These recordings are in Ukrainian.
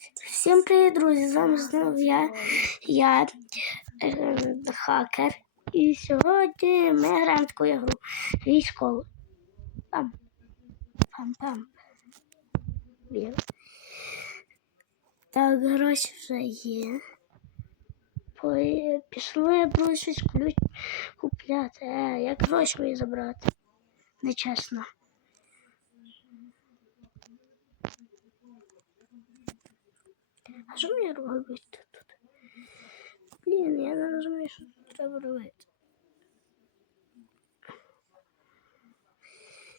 Всім привіт, друзі! З вами знову я, я е, хакер. І сьогодні ми граємо таку ігру військову. Пам. Пам-пам. Так, гроші вже є. Пої- Пішли, друзі, щось ключ купляти. Е, як гроші мої забрати? Нечесно. Що мені робити тут? Блін, я не розумію, що тут треба робити.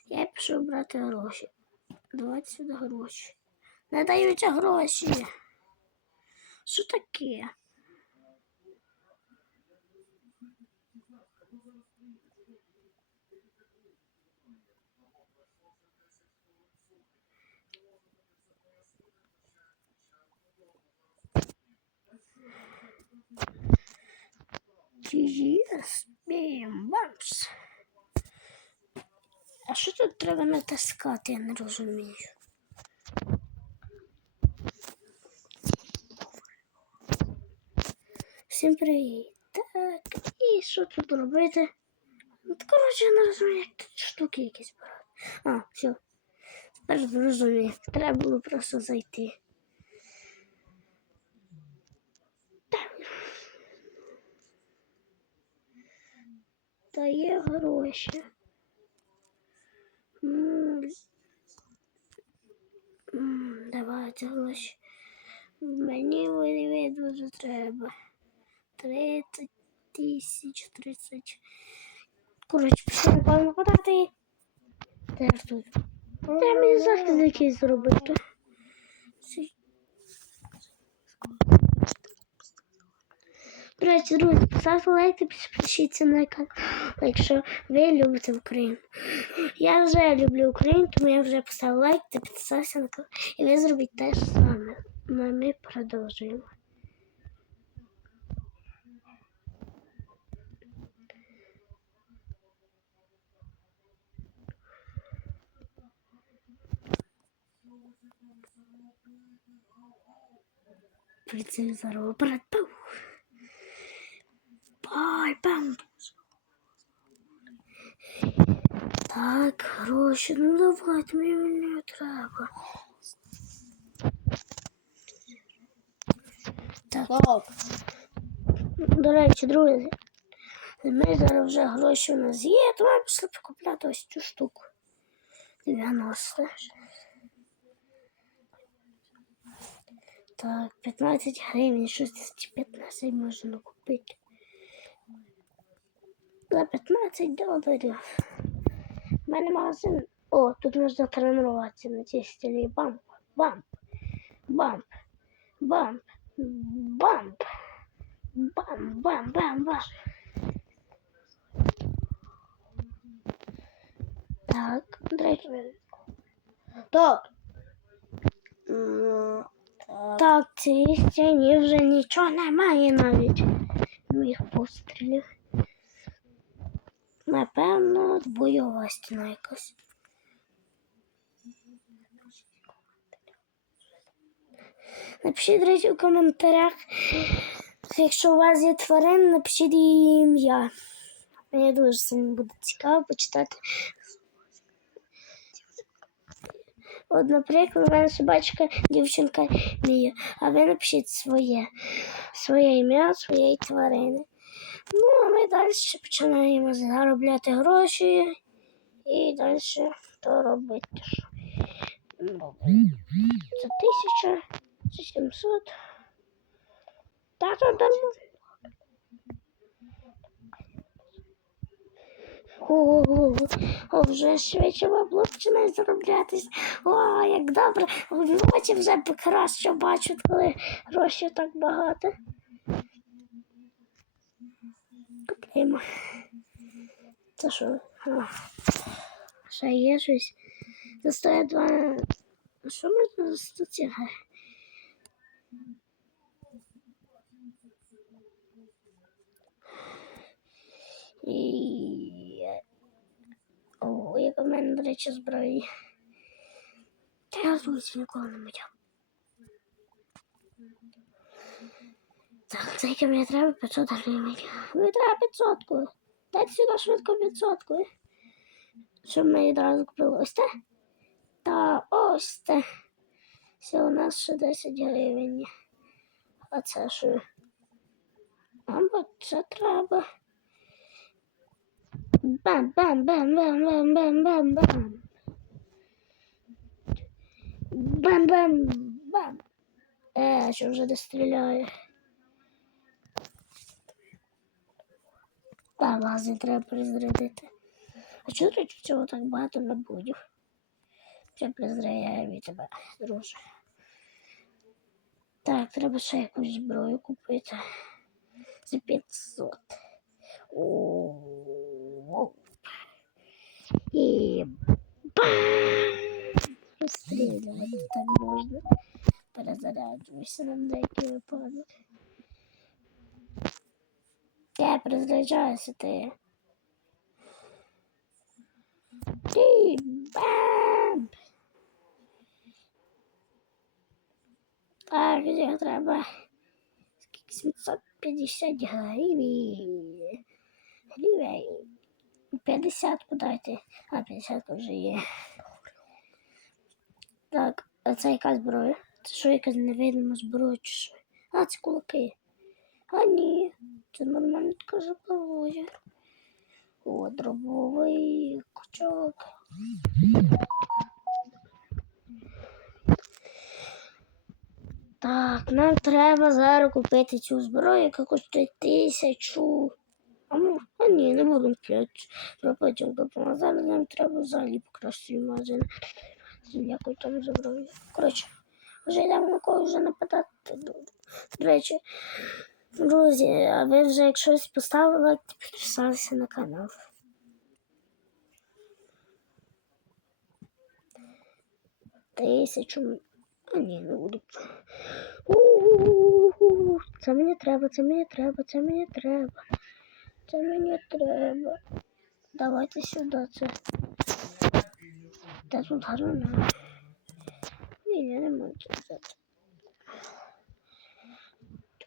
Я пішов брати гроші. Давайте сюди гроші. Не даються гроші. Що таке? Yes, бамс. А що тут треба натискати, я не розумію. Всім привіт. Так, і що тут робити? Ну, та, коротше, я не розумію, як тут штуки якісь брати. А, все. Тепер зрозумів. Треба було просто зайти. Та є гроші. М, м, Давайте гроші. Мені вони дуже треба. 30 тисяч, 30. Коротше, пішли напевно подати. Теж тут. Треба мені захист якийсь зробити. До речі, друзі, поставте лайк і підпишіться на канал, якщо ви любите Україну. Я вже люблю Україну, тому я вже поставив лайк та підписався на канал. І ви зробіть те ж саме. Ну, а ми продовжуємо. Прицель здорово, брат. Пау. Бай, бам. Так, гроші, ну давайте, мені не треба. Так, Так, до речі, друзі, ми зараз вже гроші у нас є, то ми пішли покупляти ось цю штуку. 90. Так, 15 гривень, щось ці 15 можна купити. За 15 доларів. У мене магазин. О, тут можна тренуватися на цій стілі. Бамп, бамп, бамп, бамп, бамп, бамп, бамп, бамп, бамп. Так, до так. Так. Цій стіні вже нічого немає навіть моїх пострілів. Напевно, бойова стіна якась. Напишіть, до речі, у коментарях, якщо у вас є тварини, напишіть її ім'я. Мені дуже сильно буде цікаво почитати. От, наприклад, у мене собачка дівчинка Мія, а ви напишіть своє, своє ім'я, своєї тварини. Ну, а ми далі починаємо заробляти гроші і далі то робити. Це тисяча, це сімсот. Та то. О, вже швидше бабло починає зароблятись. О, як добре. Вночі вже краще бачу, коли грошей так багато. Купляємо. Це що? Ще є щось. Це два. Що можна за 100? І... О, яка в мене, до речі, зброя. Та я звусь ніколи не мочав. Скільки мені треба 500 гривень. Мені треба 500. -ку. Дайте сюди швидко 500. -ку. Щоб ми відразу купили ось те. Та ось те. Все, у нас ще 10 гривень. А це що? Або це треба. Бам, бам, бам, бам, бам, бам, бам, бам. Бам, бам, бам. Е, що вже не Та лази треба перезарядити. А чого тут цього так багато набудів? Вже перезаряджаю від тебе, друже. Так, треба ще якусь зброю купити. За 500. О, І бам! Розстрілювати так можна. Перезаряджуюся на деякий випадок. Я перезаряджаюся ти. Бам! Так, мені треба скільки 750 гривень. Гривень. 50 подайте. А, 50 вже є. Так, а це яка зброя? Це що якась невидима зброя чи що? А, це кулаки. А ні, це нормально така зброя. О, дробовий кучок. Так, нам треба зараз купити цю зброю, яка коштує тисячу. А, а ні, не будемо п'ять. Про потім купимо. Зараз нам треба взагалі покращити магазин. Якою там зброю. Коротше, вже йдемо на кого вже нападати. До речі, друзі, а ви вже якщо щось поставили, підписалися на канал. Тисячу. А ні, не буду. Це мені треба, це мені треба, це мені треба. Це мені треба. Давайте сюди це. Та тут гарно. Ні, я не можу це взяти.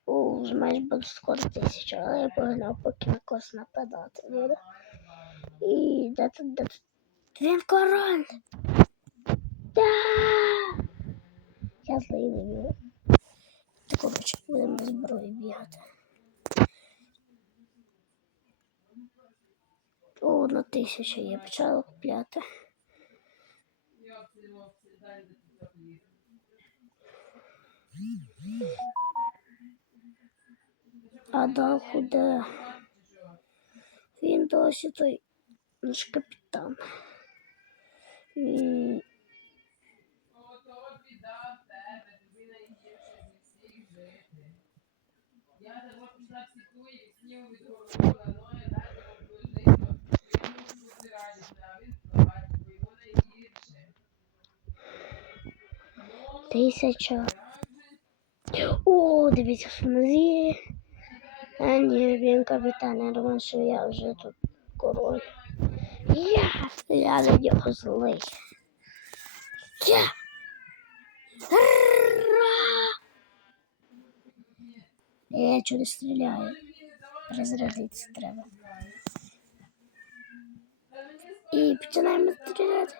Вже майже буде скоро тисяча, але я погнав поки на когось нападати. Буде. І де тут, де тут? Він король! Да! Я злий не вірю. Так, коротше, будемо на зброї бігати. О, на тисячу я почала купляти. А даху де? Він досі той наш капітан. Найгірше. Тисяча. О, дивіться, що в нас є. А ні, він капітан, я думаю, що я вже тут король. Я, я на нього злий. Я. Ура! Я чого не стріляю. Розрядитися треба. І починаємо стріляти.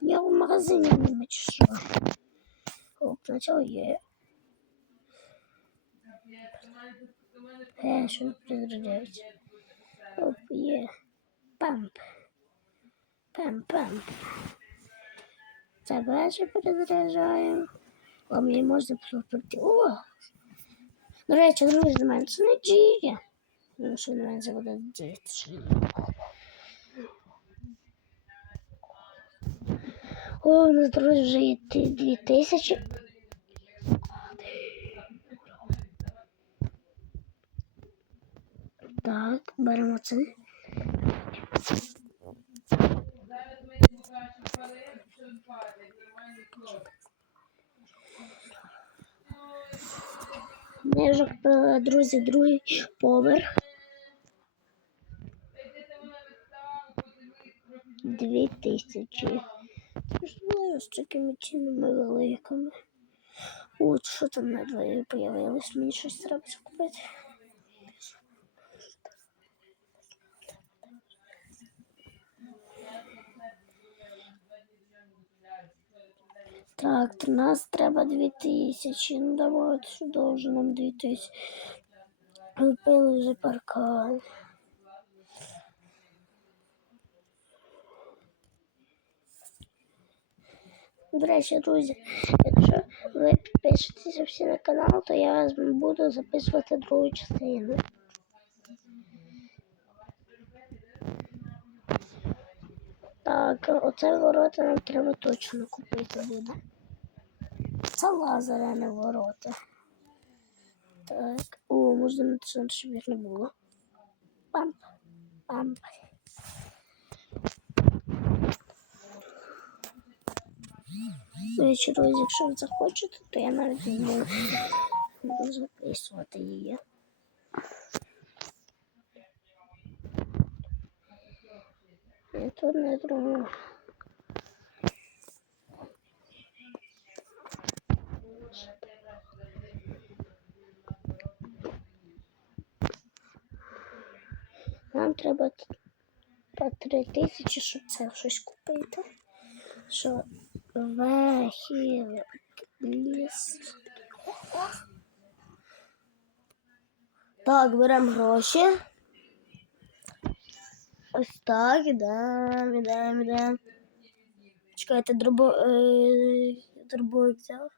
Я в магазині не чи що. Оп, спочатку є. Passion придружають. Оп, є. Памп. Памп-памп. Це перше перезаряджаємо. А мені можна посмотрити. О! До речі, друзі, до мене це не діє. Ну, що до мене це буде діяти. О, у нас, друзі, вже є 2000. Так, беремо це. Ми вже, е, друзі, другий поверх. Дві тисячі. Можливо, з такими цінними великими. От що там на дворі появилось, мені щось треба купити. Так, 13 треба 2000. Ну давайте сюди вже нам 2000. Купили вже паркан. До речі, друзі, якщо ви підпишетеся всі на канал, то я вас буду записувати другу частину. Так, оце ворота нам треба точно купити буде. Це лазер, а ворота. Так, о, можна натиснути, щоб їх не було. Памп, памп. Речі, якщо ви захочете, то я навіть візьму, буду записувати її. Я тут не думаю. Нам треба т- по три тисячі, щоб це щось купити. Що вехів ліс. Так, беремо гроші. Ось так, ідемо, ідемо, ідемо. Чекайте, дробо, е, дробовик взяв?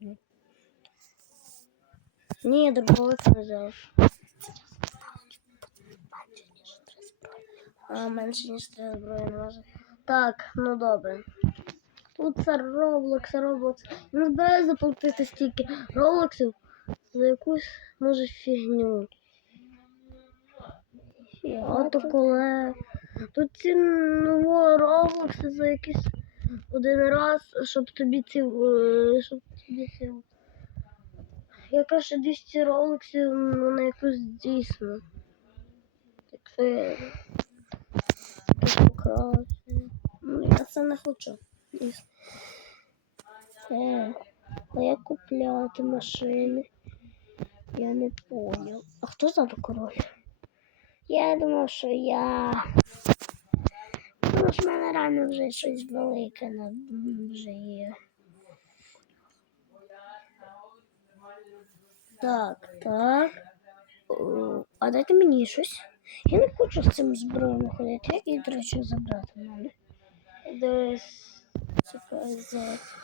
Ні. Ні, дробовик не взяв. А, менше ніж три зброї не може. Так, ну добре. Тут це Roblox, Roblox. Не збираю заплатити стільки Роблоксів за якусь, може, фігню. А то коли. Тут ці нові Роблокси за якийсь один раз, щоб тобі ці. е, Щоб тобі ці. Я краще 200 Роблоксів ну, на якусь дійсно. Так це. Якось. Ну, я це не хочу. Е, а як купляти машини? Я не поняв. А хто зараз король? Я думав, що я. Ну, ж в мене реально вже щось велике на вже є. Так, так. О, А дайте мені щось. Я не хочу з цим зброєм ходити. Як її, до речі, забрати в мене? Десь. Чекай, зараз.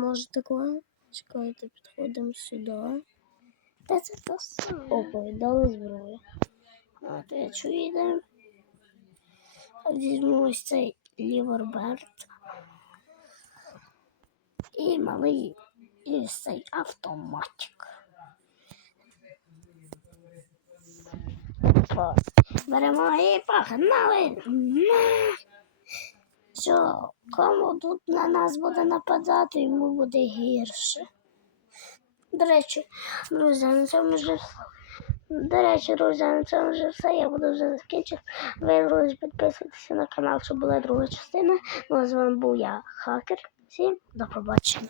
Може такое? Чекайте, підходимо сюди. Та це то саме. О, повідали зброю. А, то я чую. Візьму ось цей ліверберт. І малий і цей автоматик. От. Беремо і погнали. На! Що, кому тут на нас буде нападати, йому буде гірше. До речі, друзі, на цьому вже до речі, друзі, на цьому вже все. Я буду вже закінчити. Ви, друзі, підписуйтеся на канал, щоб була друга частина. Ну, а з вами був я, Хакер. Всім до побачення.